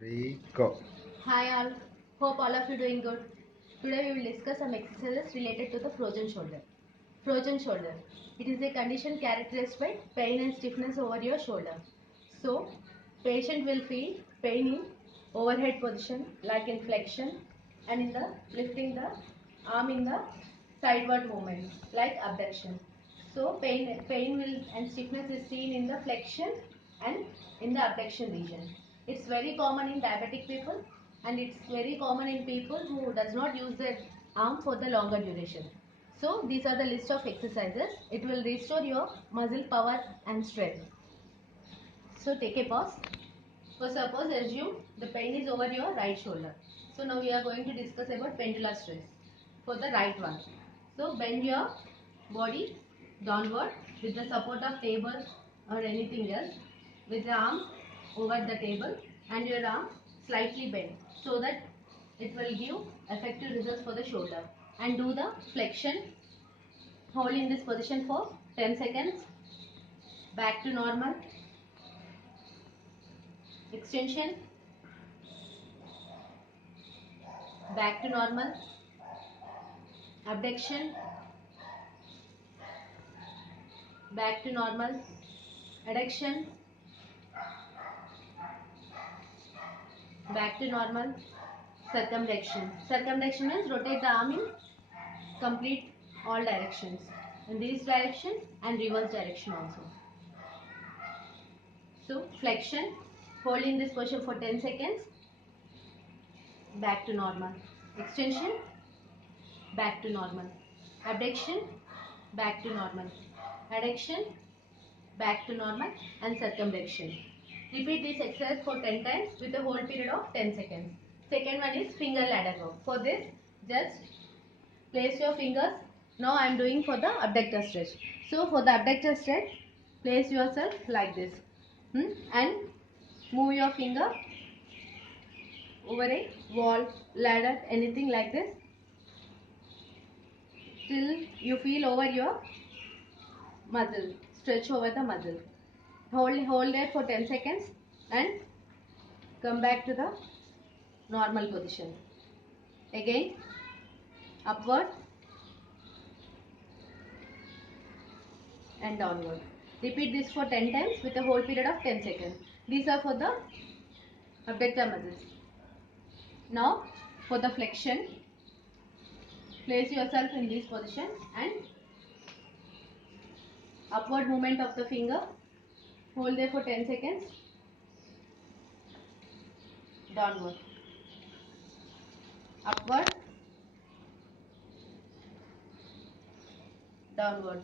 3, go. Hi all, hope all of you doing good. Today we will discuss some exercises related to the frozen shoulder. Frozen shoulder. It is a condition characterized by pain and stiffness over your shoulder. So, patient will feel pain in overhead position like in flexion and in the lifting the arm in the sideward movement like abduction. So, pain will and stiffness is seen in the flexion and in the abduction region. It's very common in diabetic people and it's very common in people who does not use their arm for the longer duration. So these are the list of exercises. It will restore your muscle power and strength. So take a pause. For suppose assume the pain is over your right shoulder. So now we are going to discuss about pendular stress for the right one. So bend your body downward with the support of table or anything else, with the arm over the table and your arm slightly bent so that it will give effective results for the shoulder. And do the flexion. Hold in this position for 10 seconds. Back to normal. Extension. Back to normal. Abduction. Back to normal. Adduction. Back to normal. Circumflexion. Circumflexion means rotate the arm in complete all directions. In this direction and reverse direction also. So flexion. Hold in this position for 10 seconds. Back to normal. Extension. Back to normal. Abduction. Back to normal. Adduction. Back to normal, and circumflexion. Repeat this exercise for 10 times with a hold period of 10 seconds. Second one is finger ladder row. For this, just place your fingers. Now I am doing for the abductor stretch. So for the abductor stretch, place yourself like this and move your finger over a wall, ladder, anything like this till you feel over your muscle. Stretch over the muscle. Hold there for 10 seconds and come back to the normal position. Again, upward and downward. Repeat this for 10 times with a hold period of 10 seconds. These are for the abductor muscles. Now, for the flexion, place yourself in this position and upward movement of the finger. Hold there for 10 seconds. Downward. Upward. Downward.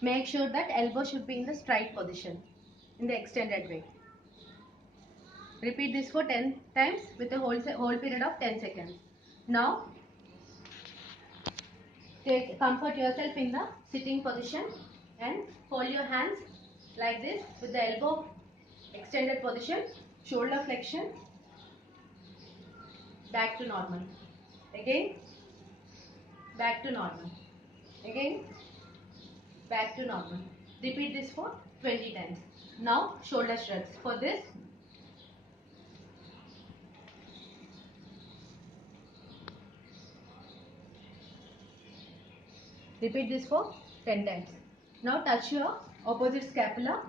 Make sure that elbow should be in the straight position, in the extended way. Repeat this for 10 times with a hold period of 10 seconds. Now, comfort yourself in the sitting position and hold your hands like this with the elbow extended position, shoulder flexion, back to normal. Again, back to normal. Again, back to normal. Repeat this for 20 times. Now, shoulder shrugs. For this, repeat this for 10 times. Now, touch your opposite scapula.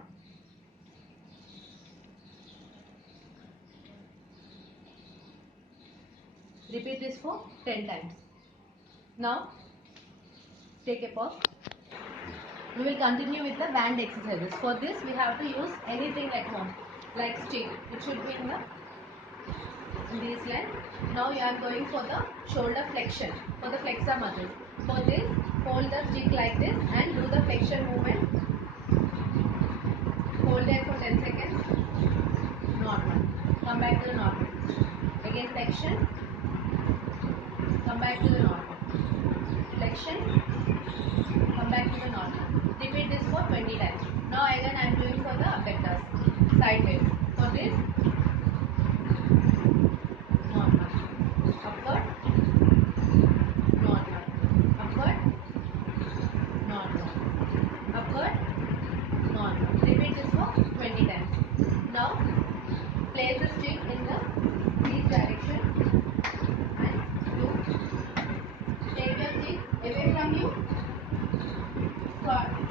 Repeat this for 10 times. Now, take a pause. We will continue with the band exercises. For this, we have to use anything at home, like stick. It should be in this line. Now you are going for the shoulder flexion, for the flexor muscle. For this, hold the stick like this and do the flexion movement. Hold there for 10 seconds. Normal. Come back to the normal. Again flexion. Come back to the normal. Flexion. Come back to the normal. Repeat this for 20 times. Now again I am doing for the abductors. Sideways. For this, normal. Upward. Normal. Upward. Normal. Upward. Normal. Repeat this for 20 times. Now place the stick in the this direction and you take your stick away from you,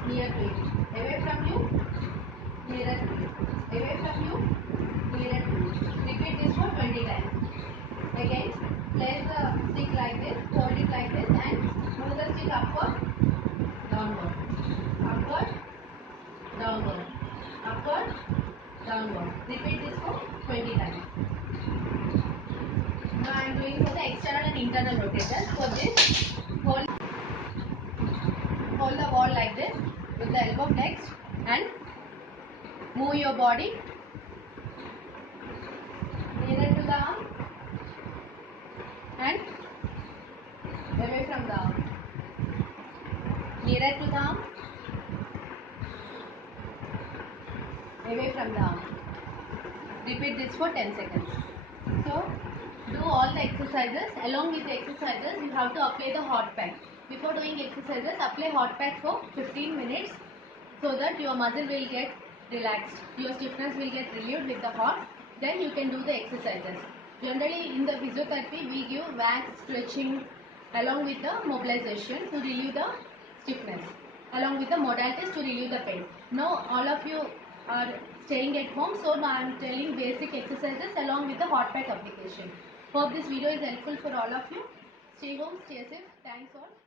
near to it, away from you, nearer to it, away from you, nearer to it. Repeat this for 20 times. Again, place the stick like this, hold it like this and move the stick upward, downward, upward, downward, upward, downward. Repeat this for 20 times. Now I am doing for the external and internal rotators. For this, hold the wall like this with the elbow flexed and move your body nearer to the arm and away from the arm. Nearer to the arm, away from the arm. Repeat this for 10 seconds. So, do all the exercises. Along with the exercises, you have to apply the hot pack. Before doing exercises, apply hot pack for 15 minutes so that your muscle will get relaxed. Your stiffness will get relieved with the hot. Then you can do the exercises. Generally, in the physiotherapy, we give wax, stretching along with the mobilization to relieve the stiffness, along with the modalities to relieve the pain. Now, all of you are staying at home, so now I am telling basic exercises along with the hot pack application. Hope this video is helpful for all of you. Stay home, stay safe. Thanks all.